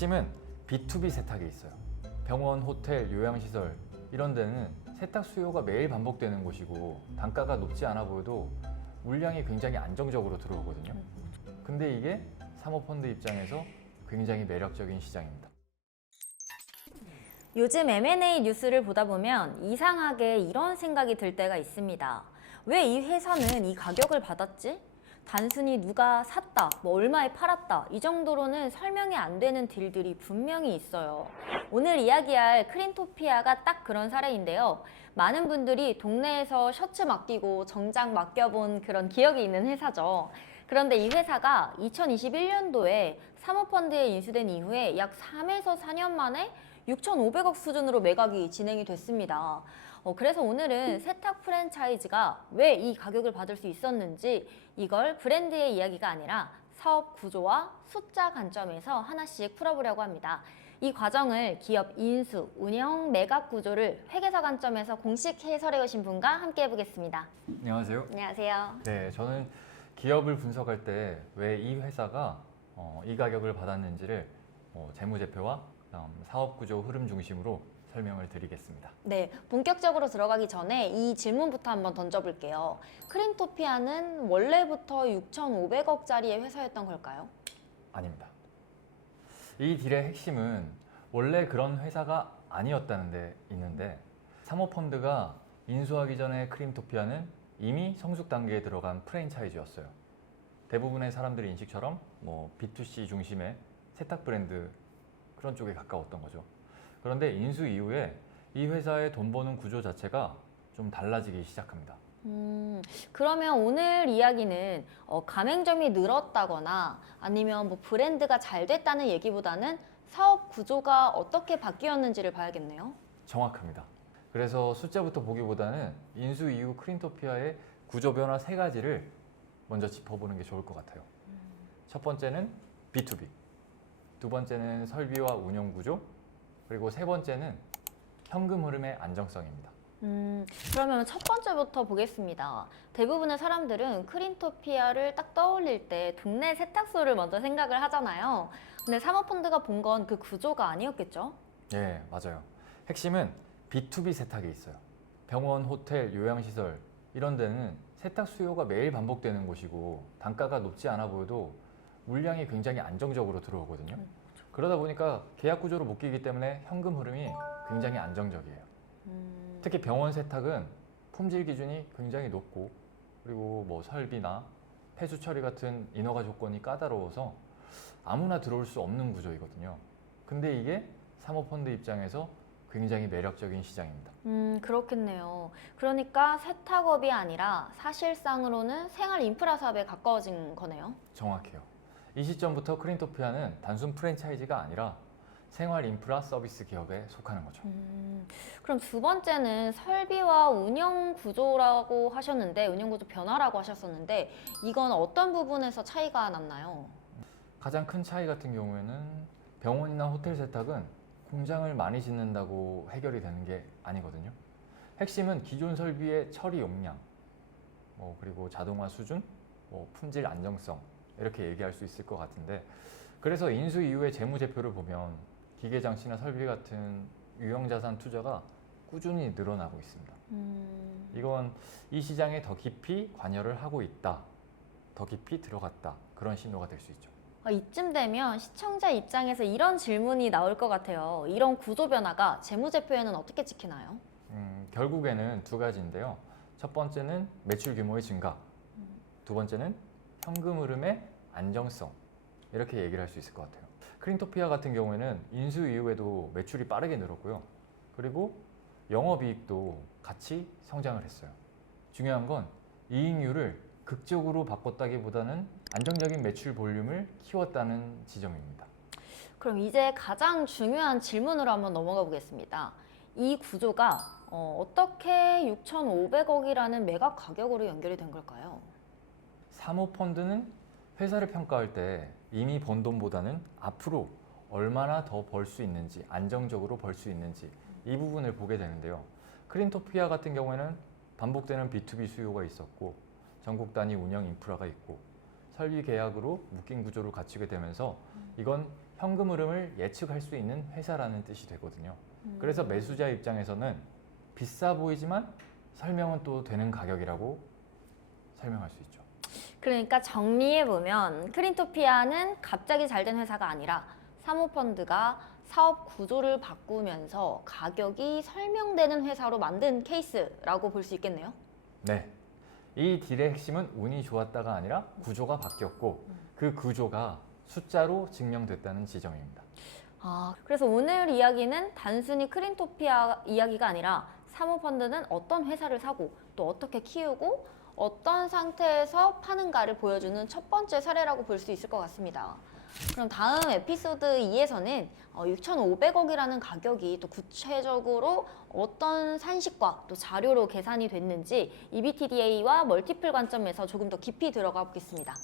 핵심은 B2B 세탁에 있어요. 병원, 호텔, 요양시설 이런 데는 세탁 수요가 매일 반복되는 곳이고 단가가 높지 않아 보여도 물량이 굉장히 안정적으로 들어오거든요. 근데 이게 사모펀드 입장에서 굉장히 매력적인 시장입니다. 요즘 M&A 뉴스를 보다 보면 이상하게 이런 생각이 들 때가 있습니다. 왜 이 회사는 이 가격을 받았지? 단순히 누가 샀다, 얼마에 팔았다 이 정도로는 설명이 안 되는 딜들이 분명히 있어요. 오늘 이야기할 크린토피아가 딱 그런 사례인데요. 많은 분들이 동네에서 셔츠 맡기고 정장 맡겨본 그런 기억이 있는 회사죠. 그런데 이 회사가 2021년도에 사모펀드에 인수된 이후에 약 3에서 4년 만에 6,500억 수준으로 매각이 진행이 됐습니다. 그래서 오늘은 세탁 프랜차이즈가 왜 이 가격을 받을 수 있었는지 이걸 브랜드의 이야기가 아니라 사업 구조와 숫자 관점에서 하나씩 풀어보려고 합니다. 이 과정을 기업 인수, 운영, 매각 구조를 회계사 관점에서 공식 해설해 오신 분과 함께 해보겠습니다. 안녕하세요. 안녕하세요. 네, 저는 기업을 분석할 때 왜 이 회사가 이 가격을 받았는지를 재무제표와 사업구조 흐름 중심으로 설명을 드리겠습니다. 네, 본격적으로 들어가기 전에 이 질문부터 한번 던져볼게요. 크린토피아는 원래부터 6,500억짜리의 회사였던 걸까요? 아닙니다. 이 딜의 핵심은 원래 그런 회사가 아니었다는 데 있는데 사모펀드가 인수하기 전에 크림토피아는 이미 성숙 단계에 들어간 프랜차이즈였어요. 대부분의 사람들의 인식처럼 B2C 중심의 세탁 브랜드 그런 쪽에 가까웠던 거죠. 그런데 인수 이후에 이 회사의 돈 버는 구조 자체가 좀 달라지기 시작합니다. 그러면 오늘 이야기는 가맹점이 늘었다거나 아니면 브랜드가 잘 됐다는 얘기보다는 사업 구조가 어떻게 바뀌었는지를 봐야겠네요. 정확합니다. 그래서 숫자부터 보기보다는 인수 이후 크린토피아의 구조 변화 세 가지를 먼저 짚어보는 게 좋을 것 같아요. 첫 번째는 B2B, 두 번째는 설비와 운영 구조, 그리고 세 번째는 현금 흐름의 안정성입니다. 그러면 첫 번째부터 보겠습니다. 대부분의 사람들은 크린토피아를 딱 떠올릴 때 동네 세탁소를 먼저 생각을 하잖아요. 근데 사모펀드가 본 건 그 구조가 아니었겠죠? 네, 맞아요. 핵심은 B2B 세탁에 있어요. 병원, 호텔, 요양시설 이런 데는 세탁 수요가 매일 반복되는 곳이고 단가가 높지 않아 보여도 물량이 굉장히 안정적으로 들어오거든요. 그러다 보니까 계약 구조로 묶이기 때문에 현금 흐름이 굉장히 안정적이에요. 특히 병원 세탁은 품질 기준이 굉장히 높고 그리고 설비나 폐수 처리 같은 인허가 조건이 까다로워서 아무나 들어올 수 없는 구조이거든요. 근데 이게 사모펀드 입장에서 굉장히 매력적인 시장입니다. 그렇겠네요. 그러니까 세탁업이 아니라 사실상으로는 생활 인프라 사업에 가까워진 거네요. 정확해요. 이 시점부터 크린토피아는 단순 프랜차이즈가 아니라 생활 인프라 서비스 기업에 속하는 거죠. 그럼 두 번째는 설비와 운영 구조라고 하셨는데, 운영 구조 변화라고 하셨었는데, 이건 어떤 부분에서 차이가 났나요? 가장 큰 차이 같은 경우에는 병원이나 호텔 세탁은 공장을 많이 짓는다고 해결이 되는 게 아니거든요. 핵심은 기존 설비의 처리 용량, 그리고 자동화 수준, 품질 안정성 이렇게 얘기할 수 있을 것 같은데 그래서 인수 이후의 재무제표를 보면 기계장치나 설비 같은 유형자산 투자가 꾸준히 늘어나고 있습니다. 이건 이 시장에 더 깊이 관여를 하고 있다, 더 깊이 들어갔다 그런 신호가 될 수 있죠. 이쯤 되면 시청자 입장에서 이런 질문이 나올 것 같아요. 이런 구조 변화가 재무제표에는 어떻게 찍히나요? 결국에는 두 가지인데요. 첫 번째는 매출 규모의 증가, 두 번째는 현금 흐름의 안정성 이렇게 얘기를 할 수 있을 것 같아요. 크린토피아 같은 경우에는 인수 이후에도 매출이 빠르게 늘었고요. 그리고 영업이익도 같이 성장을 했어요. 중요한 건 이익률을 극적으로 바꿨다기보다는 안정적인 매출 볼륨을 키웠다는 지점입니다. 그럼 이제 가장 중요한 질문으로 한번 넘어가 보겠습니다. 이 구조가 어떻게 6,500억이라는 매각 가격으로 연결이 된 걸까요? 사모펀드는 회사를 평가할 때 이미 번 돈보다는 앞으로 얼마나 더 벌 수 있는지, 안정적으로 벌 수 있는지 이 부분을 보게 되는데요. 크린토피아 같은 경우에는 반복되는 B2B 수요가 있었고 전국 단위 운영 인프라가 있고 설비 계약으로 묶인 구조를 갖추게 되면서 이건 현금 흐름을 예측할 수 있는 회사라는 뜻이 되거든요. 그래서 매수자 입장에서는 비싸 보이지만 설명은 또 되는 가격이라고 설명할 수 있죠. 그러니까 정리해보면 크린토피아는 갑자기 잘 된 회사가 아니라 사모펀드가 사업 구조를 바꾸면서 가격이 설명되는 회사로 만든 케이스라고 볼 수 있겠네요. 네. 이 딜의 핵심은 운이 좋았다가 아니라 구조가 바뀌었고 그 구조가 숫자로 증명됐다는 지점입니다. 그래서 오늘 이야기는 단순히 크린토피아 이야기가 아니라 사모펀드는 어떤 회사를 사고 또 어떻게 키우고 어떤 상태에서 파는가를 보여주는 첫 번째 사례라고 볼 수 있을 것 같습니다. 그럼 다음 에피소드 2에서는 6,500억이라는 가격이 또 구체적으로 어떤 산식과 또 자료로 계산이 됐는지 EBITDA와 멀티플 관점에서 조금 더 깊이 들어가 보겠습니다.